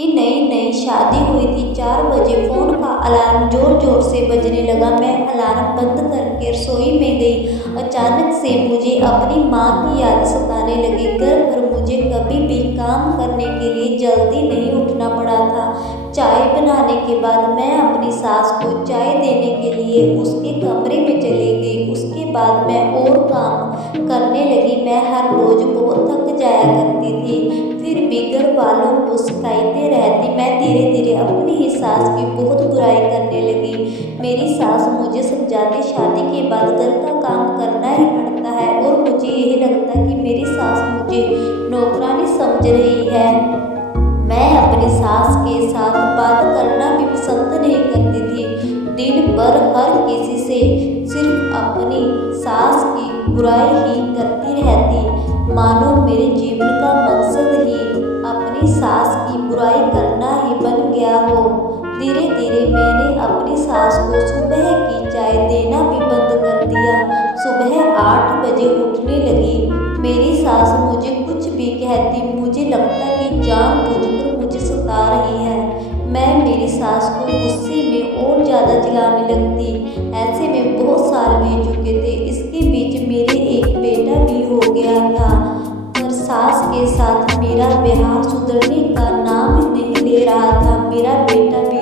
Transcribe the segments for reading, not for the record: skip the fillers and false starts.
मेरी नई नई शादी हुई थी। 4 बजे फ़ोन का अलार्म ज़ोर ज़ोर से बजने लगा। मैं अलार्म बंद करके रसोई में गई। अचानक से मुझे अपनी माँ की याद सताने लगी। घर पर मुझे कभी भी काम करने के लिए जल्दी नहीं उठना पड़ा था। चाय बनाने के बाद मैं अपनी सास को चाय देने के लिए उसके कमरे में चली गई। उसके बाद मैं और काम करने लगी। मैं हर रोज़ बहुत थक जाया करती थी, फिर भी घर वालों को शिकायतें रहती। मैं धीरे धीरे अपनी ही सास की बहुत बुराई करने लगी। मेरी सास मुझे समझाती, शादी के बाद घर का काम करना ही पड़ता है, और मुझे यही लगता कि मेरी सास मुझे नौकरानी समझ रही है। मैं अपनी सास के साथ बात करना भी पसंद नहीं करती थी। दिन भर हर किसी से सिर्फ अपनी सास की बुराई ही करती रहती, मानो मेरे जीवन का मकसद ही अपनी सास की बुराई करना ही बन गया हो। धीरे धीरे मैंने अपनी सास को सुबह की चाय देना भी बंद कर दिया। सुबह 8 बजे उठने लगी। मेरी सास मुझे कुछ भी कहती, मुझे लगता कि जानबूझकर मुझे सता रही है। मैं मेरी सास को गुस्से में और ज़्यादा चिल्लाने लगती। ऐसे में बहुत साल बीत चुके थे। इसके बीच मेरे एक बेटा भी हो गया था, पर सास के साथ मेरा व्यवहार सुधरने का नाम नहीं ले रहा था। मेरा बेटा भी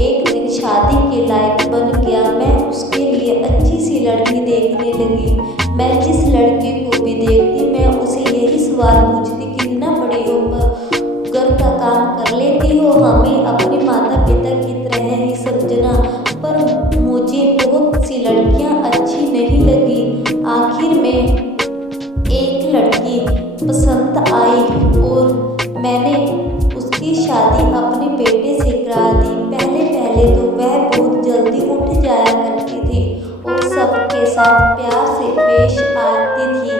एक दिन शादी के लायक बन गया। मैं उसके लिए अच्छी सी लड़की देखने लगी। मैं जिस लड़के को भी देखती, मैं उसे यही सवाल पूछती, कितना बड़े होकर घर का काम कर लेती हो, हमें अपने माता पिता की तरह ही समझना। पर मुझे बहुत सी लड़कियां अच्छी नहीं लगी। आखिर में एक लड़की पसंद आई और मैंने उसकी शादी अपने बेटे से करा दी। पहले पहले तो वह बहुत जल्दी उठ जाया करती थी और सबके साथ प्यार से पेश आती थी,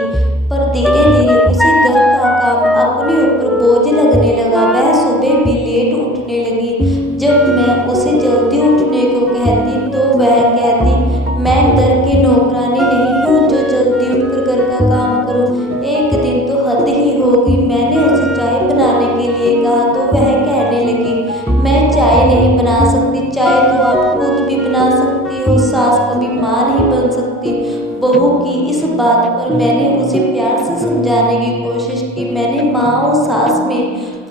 पर धीरे धीरे उसे घर का काम अपने ऊपर बोझ लगने लगा। वह सुबह भी लेट उठने लगी। जब मैं उसे जल्दी उठने को कहती तो वह कहती, मैं घर की नौकरानी नहीं हूँ जो जल्दी उठकर घर का काम करूँ। एक दिन तो हद ही होगी। मैंने उसे चाय बनाने के लिए कहा तो वह कहने लगी, मैं चाय नहीं बना सकती। चाय तो आप खुद भी बना सकती हो, सास कभी माँ नहीं बन सकती। बहू की इस बात पर मैंने उसे प्यार से समझाने की कोशिश की। मैंने माँ और सास में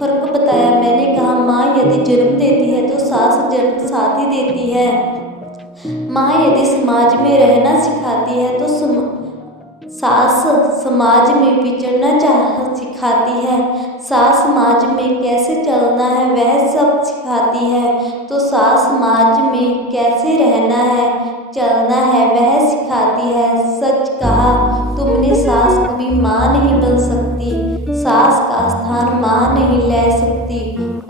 फ़र्क बताया। मैंने कहा, माँ यदि जन्म देती है तो सास जन्म साथ ही देती है। माँ यदि समाज में रहना सिखाती है तो सास समाज में विचरना सिखाती है। सास समाज में कैसे चलना है वह सब सिखाती है, तो सास समाज में कैसे रहना है चलना है वह सिखाती है। सच कहा तुमने, सास कभी माँ नहीं बन सकती। सास का स्थान माँ नहीं ले सकती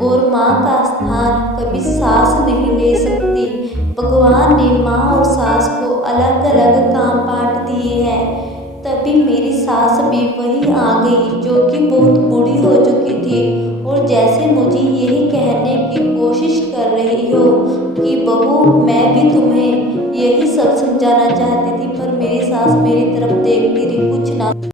और माँ का स्थान कभी सास नहीं ले सकती। भगवान ने माँ और सास को अलग अलग काम बांट दिए हैं। तभी मेरी सास भी वही आ गई जो कि बहुत बूढ़ी हो चुकी थी, और जैसे मुझे यही कहने की कोशिश कर रही हो कि बहू, मैं भी तुम्हें यही सब समझाना चाहती थी, पर मेरी सास मेरी तरफ देखती रही, कुछ ना